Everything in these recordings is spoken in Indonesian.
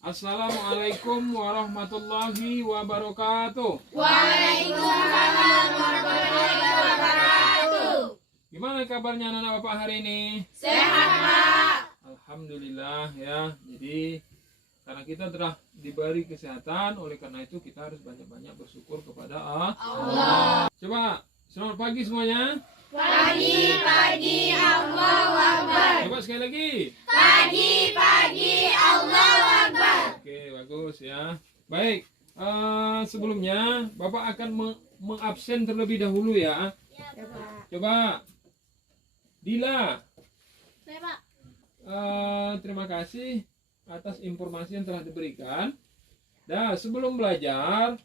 Assalamualaikum warahmatullahi wabarakatuh. Waalaikumsalam warahmatullahi wabarakatuh. Gimana kabarnya anak-anak Bapak hari ini? Sehat, Pak. Alhamdulillah ya. Jadi karena kita telah diberi kesehatan, oleh karena itu kita harus banyak-banyak bersyukur kepada Allah. Coba selamat pagi semuanya. Pagi, Allahu Akbar. Coba sekali lagi. Pagi, Allahu Akbar. Oke, bagus ya. Baik, sebelumnya Bapak akan mengabsen terlebih dahulu ya. Coba Dila. Saya, Pak. Terima kasih atas informasi yang telah diberikan. Nah, sebelum belajar,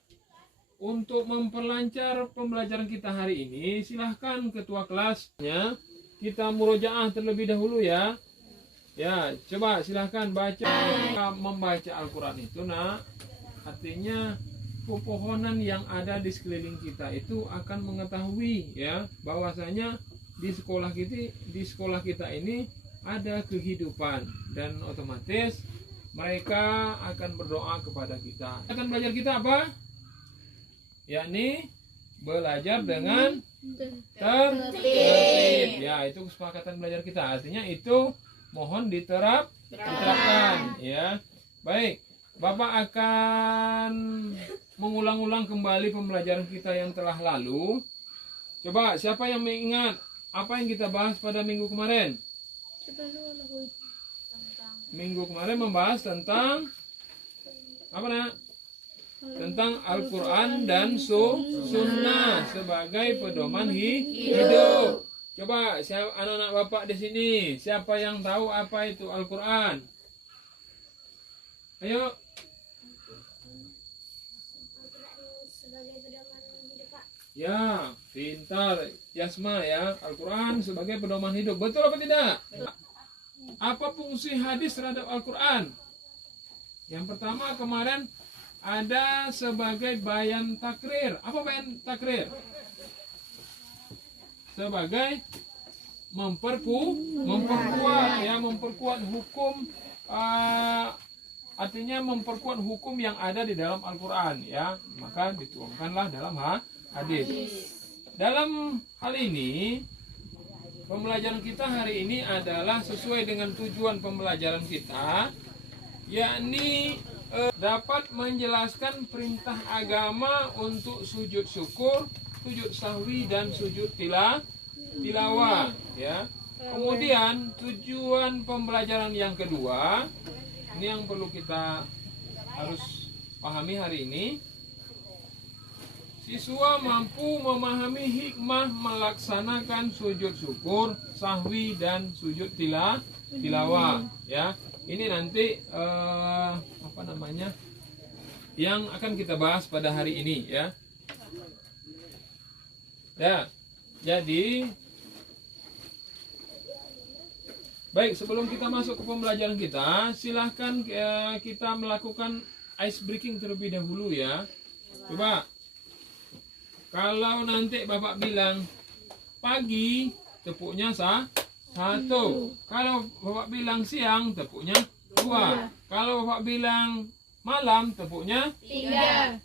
untuk memperlancar pembelajaran kita hari ini, silahkan ketua kelasnya kita murojaah terlebih dahulu ya. Ya, coba silahkan baca. Membaca Al-Quran itu, nak, artinya pepohonan yang ada di sekeliling kita itu akan mengetahui ya bahwasanya di sekolah kita ini ada kehidupan, dan otomatis mereka akan berdoa kepada kita. Akan belajar kita apa? Yakni belajar dengan tertib. Ya, itu kesepakatan belajar kita. Artinya itu mohon diterapkan ya. Baik, Bapak akan mengulang-ulang kembali pembelajaran kita yang telah lalu. Coba siapa yang mengingat apa yang kita bahas pada minggu kemarin? Minggu kemarin membahas tentang apa, nak? Tentang Al-Quran dan Sunnah sebagai pedoman hidup. Coba siapa anak-anak Bapak di sini, siapa yang tahu apa itu Al-Quran? Ayo. Ya, pintar Yasma ya. Al-Quran sebagai pedoman hidup. Betul apa tidak? Apa fungsi hadis terhadap Al-Quran? Yang pertama kemarin ada sebagai bayan takrir. Apa bayan takrir? Sebagai memperkuat ya, memperkuat hukum, artinya memperkuat hukum yang ada di dalam Al-Quran ya, maka dituangkanlah dalam hadis. Dalam hal ini pembelajaran kita hari ini adalah sesuai dengan tujuan pembelajaran kita, yakni dapat menjelaskan perintah agama untuk sujud syukur, sujud sahwi, dan sujud tilawah ya. Kemudian tujuan pembelajaran yang kedua, ini yang perlu kita harus pahami hari ini, siswa mampu memahami hikmah melaksanakan sujud syukur, sahwi, dan sujud tilawah ya. Ini nanti yang akan kita bahas pada hari ini ya. Ya, jadi baik, sebelum kita masuk ke pembelajaran kita, silahkan kita melakukan ice breaking terlebih dahulu ya. Coba, kalau nanti Bapak bilang pagi, tepuknya satu. Kalau Bapak bilang siang, tepuknya 2. Kalau Bapak bilang malam, tepuknya 3.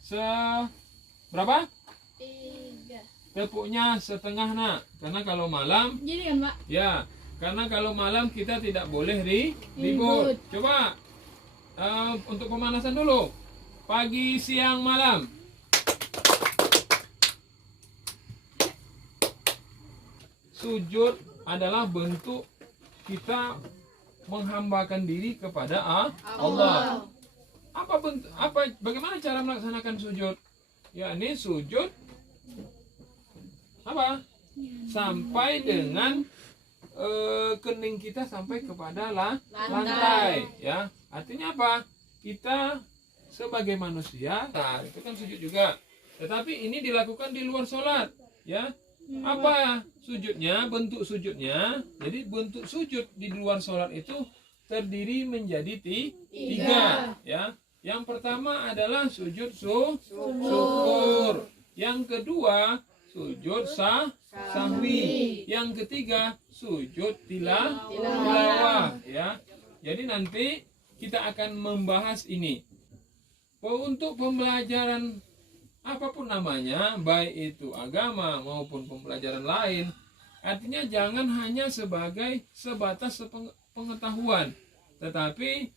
Berapa? 3. Tepuknya setengah, nak. Karena kalau malam, Jadi kan, Pak? ya, karena kalau malam kita tidak boleh ribut. Coba untuk pemanasan dulu. Pagi, siang, malam. Sujud adalah bentuk kita menghambakan diri kepada Allah. Bagaimana cara melaksanakan sujud? Ya, ini sujud apa? Sampai dengan kening kita sampai kepada lantai ya. Artinya apa? Kita sebagai manusia, nah, itu kan sujud juga. Tetapi ini dilakukan di luar sholat ya. Apa sujudnya, bentuk sujudnya? Jadi bentuk sujud di luar sholat itu terdiri menjadi 3 ya. Yang pertama adalah sujud syukur. Yang kedua sujud sahwi. Yang ketiga sujud tilawah ya. Jadi nanti kita akan membahas ini. Untuk pembelajaran apapun namanya, baik itu agama maupun pembelajaran lain, artinya jangan hanya sebatas pengetahuan, tetapi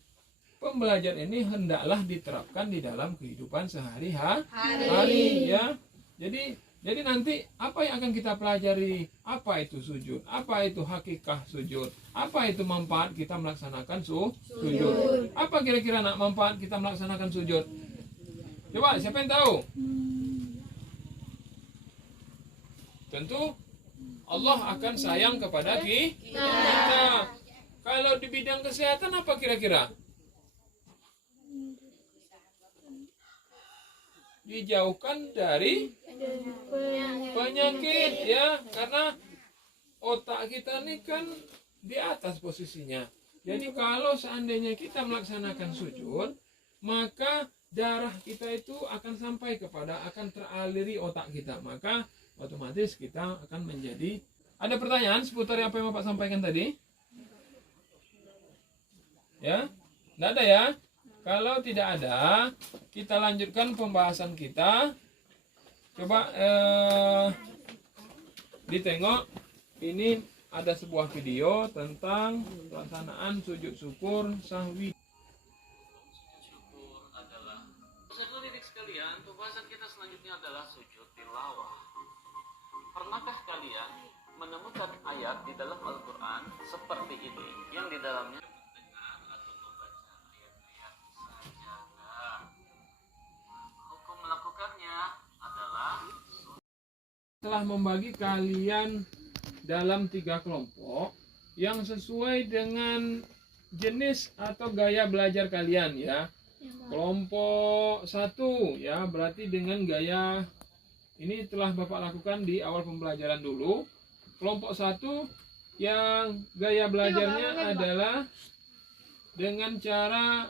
pembelajaran ini hendaklah diterapkan di dalam kehidupan sehari-hari ya. Jadi nanti apa yang akan kita pelajari? Apa itu sujud? Apa itu hakikah sujud? Apa itu manfaat kita melaksanakan sujud? Apa kira-kira manfaat kita melaksanakan sujud? Coba siapa yang tahu? Tentu Allah akan sayang kepada kita. Kalau di bidang kesehatan apa kira-kira? Dijauhkan dari penyakit ya, karena otak kita ini kan di atas posisinya. Jadi kalau seandainya kita melaksanakan sujud, maka darah kita itu akan teraliri otak kita, maka otomatis kita akan menjadi. Ada pertanyaan seputar apa yang Bapak sampaikan tadi? Ya, tidak ada ya. Kalau tidak ada, kita lanjutkan pembahasan kita. Coba ditengok. Ini ada sebuah video tentang pelaksanaan sujud syukur sahwi. Syukur adalah. Peserta didik sekalian, pembahasan kita selanjutnya adalah sujud tilawah. Pernahkah kalian menemukan ayat di dalam Al-Quran seperti ini, yang di dalamnya telah membagi kalian dalam 3 kelompok yang sesuai dengan jenis atau gaya belajar kalian ya. Kelompok 1 ya, berarti dengan gaya ini telah Bapak lakukan di awal pembelajaran dulu. Kelompok 1 yang gaya belajarnya adalah dengan cara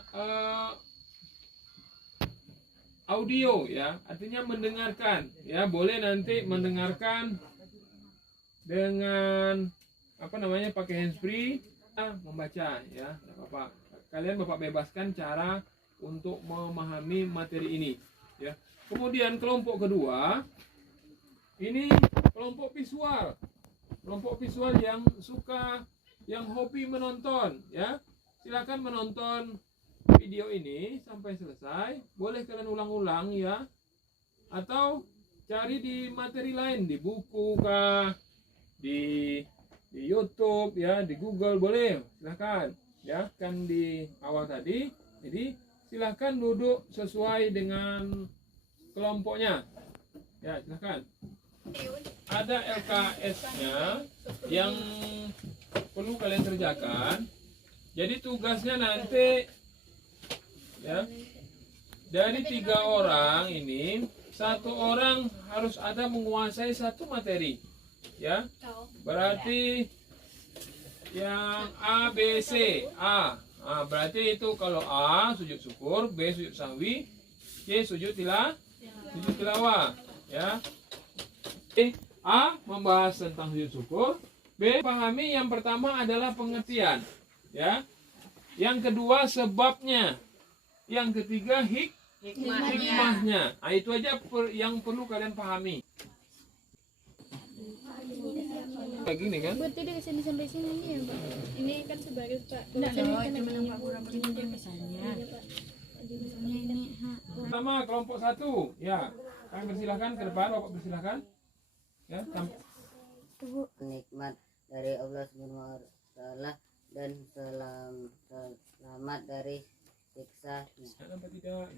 audio ya, artinya mendengarkan ya, boleh nanti mendengarkan dengan pakai handsfree, membaca ya, tidak apa-apa. Kalian Bapak bebaskan cara untuk memahami materi ini ya. Kemudian kelompok kedua ini kelompok visual. Kelompok visual yang hobi menonton ya, silakan menonton video ini sampai selesai. Boleh kalian ulang-ulang ya, atau cari di materi lain, di buku kah, di YouTube ya, di Google boleh, silakan ya. Kan di awal tadi, jadi silakan duduk sesuai dengan kelompoknya ya, silakan. Ada LKS-nya yang perlu kalian kerjakan. Jadi tugasnya nanti ya, dari 3 orang ini, 1 orang harus ada menguasai 1 materi ya. Berarti yang A, B, C. Berarti itu kalau A sujud syukur, B sujud sahwi, C sujud tilawah ya. A membahas tentang sujud syukur, B pahami yang pertama adalah pengertian ya. Yang kedua sebabnya, yang ketiga hikmahnya. Itu aja yang perlu kalian pahami. Kayak gini kan? Berarti dari sini sampai sini ya, Pak. Ini kan sebagai Pak. Pertama kelompok 1 ya. Kami persilahkan ke depan, Bapak persilahkan. Ya, nikmat dari Allah Subhanahu wa taala dan selamat dari siksa. Kira-kira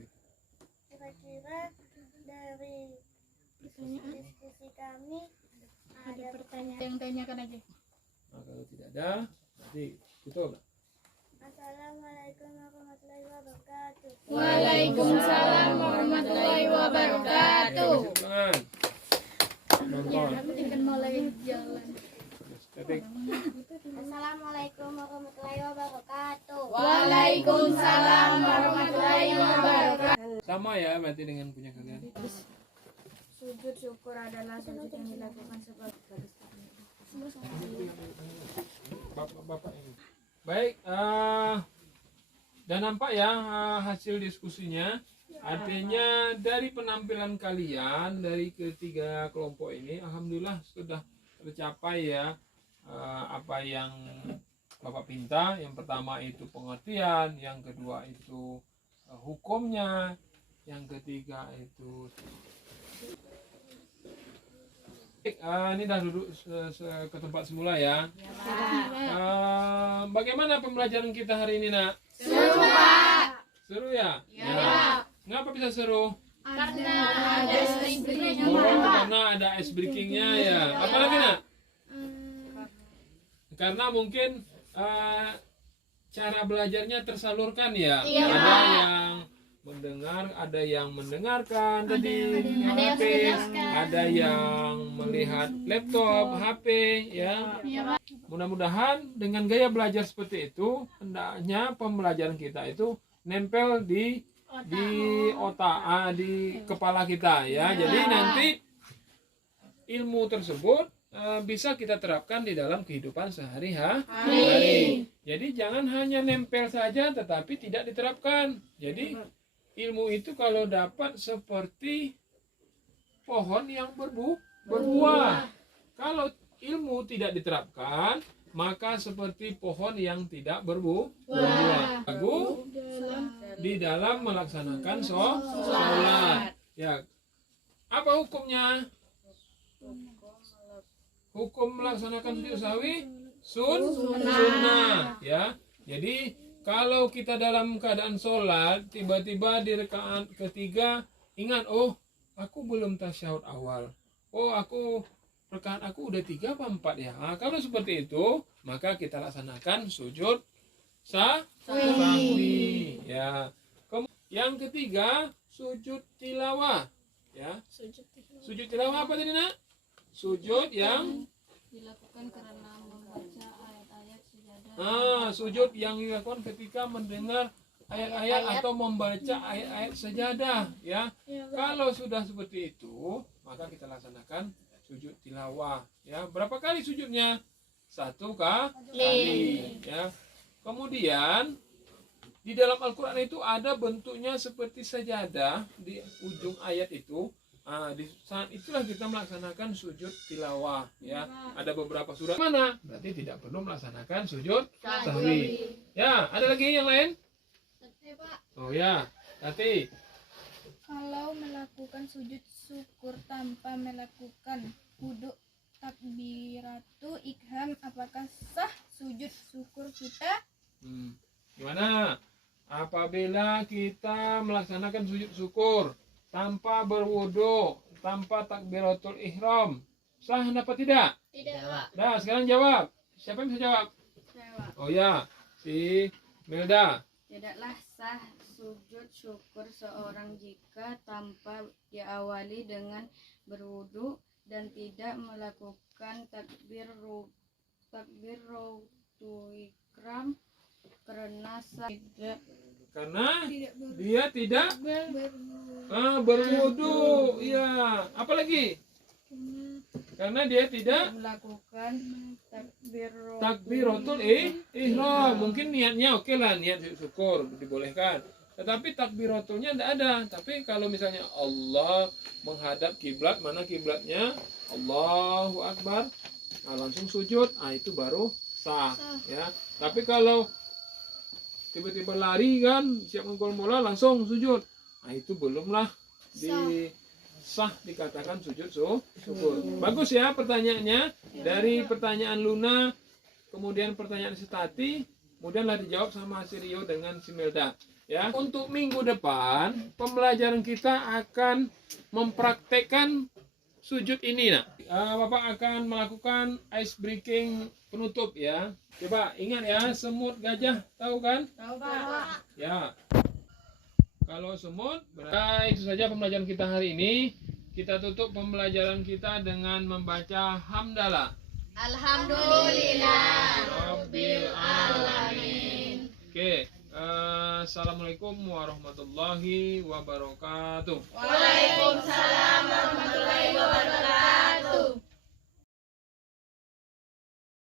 dari diskusi kami ada pertanyaan yang tanyakan aja. Kalau tidak ada, nanti tutup. Assalamualaikum warahmatullahi wabarakatuh. Waalaikumsalam warahmatullahi wabarakatuh. Ya, aku tinggal mulai jalan. Assalamualaikum warahmatullahi wabarakatuh. Waalaikumsalam warahmatullahi wabarakatuh. Sama ya berarti dengan punya kalian. Sujud syukur adalah sujud yang dilakukan sebagai Bapak ini. Baik, Dan nampak ya hasil diskusinya. Artinya dari penampilan kalian dari ketiga kelompok ini, alhamdulillah sudah tercapai ya apa yang Bapak pinta. Yang pertama itu pengertian, yang kedua itu hukumnya, yang ketiga itu ini dah duduk ke tempat semula ya. Bagaimana pembelajaran kita hari ini, Nak? Seru, Pak. Seru ya? Ya. Ngapa bisa seru? Karena ada ice-breakingnya, Oh, Pak. karena ada ice breakingnya ya. Apa lagi, Nak? Karena mungkin cara belajarnya tersalurkan ya. Iya, Ada Pak. yang mendengar, ada yang mendengarkan tadi ada yang HP, menjelaskan. ada yang melihat laptop, HP ya. Iya, Pak. Mudah-mudahan dengan gaya belajar seperti itu, hendaknya pembelajaran kita itu nempel di otak, di kepala kita ya. Jadi nanti ilmu tersebut bisa kita terapkan di dalam kehidupan sehari-hari. Jadi jangan hanya nempel saja tetapi tidak diterapkan. Jadi ilmu itu kalau dapat seperti pohon yang berbuah. Kalau ilmu tidak diterapkan, maka seperti pohon yang tidak berbuah. Bagus di dalam melaksanakan sholat. Ya. Apa hukumnya? Hukum melaksanakan sujud sahwi sunnah. Ya. Jadi kalau kita dalam keadaan sholat, tiba-tiba di rakaat ketiga ingat, oh aku belum tasyahud awal. Oh rakaat aku udah 3 apa 4 ya. Nah, kalau seperti itu, maka kita laksanakan sujud sahwi. Ya. Yang ketiga, sujud tilawah. Ya. Sujud tilawah apa tadi, Nak? Sujud yang Dilakukan karena membaca ayat-ayat sejadah. Sujud yang dilakukan ketika mendengar ayat-ayat atau membaca ayat-ayat sejadah ya. Kalau sudah seperti itu, maka kita laksanakan sujud tilawah ya. Berapa kali sujudnya? 1 kali ya. Kemudian di dalam Al-Qur'an itu ada bentuknya seperti sajadah di ujung ayat itu. Di saat itulah kita melaksanakan sujud tilawah ya. Ada beberapa surat mana berarti tidak perlu melaksanakan sujud sahwi. Ya, ada lagi yang lain? Oh ya, Tati. Kalau melakukan sujud syukur tanpa melakukan wudhu takbiratu ikhram, apakah sah sujud syukur kita? Gimana? Apabila kita melaksanakan sujud syukur tanpa berwudu, tanpa takbiratul ihram, sah apa tidak? Tidak. Nah, sekarang jawab. Siapa yang bisa jawab? Oh ya, si Melda. Tidaklah sah sujud syukur seorang jika tanpa diawali dengan berwudu dan tidak melakukan takbiratul ihram karena dia tidak berwudu. Ya, apalagi? Karena dia tidak melakukan takbiratul ihram. Mungkin niatnya oke lah, niat syukur dibolehkan. Tetapi takbiratulnya tidak ada. Tapi kalau misalnya Allah menghadap kiblat, mana kiblatnya? Allahu Akbar. Langsung sujud, itu baru sah. Ya. Tapi kalau tiba-tiba lari kan, siap ngegol mola langsung sujud, itu belumlah sah dikatakan sujud syukur. Bagus ya pertanyaannya. Dari pertanyaan Luna, kemudian pertanyaan Setati, kemudianlah dijawab sama si Rio dengan si Melda. Ya, untuk minggu depan pembelajaran kita akan mempraktekkan sujud ini. Nah, Bapak akan melakukan ice breaking penutup ya. Coba ingat ya, semut gajah tahu kan? Tahu, Pak. Ya. Kalau semut, baik, itu saja pembelajaran kita hari ini. Kita tutup pembelajaran kita dengan membaca hamdalah. Alhamdulillah. Rabbil alamin. Oke, assalamualaikum warahmatullahi wabarakatuh. Waalaikumsalam warahmatullahi wabarakatuh.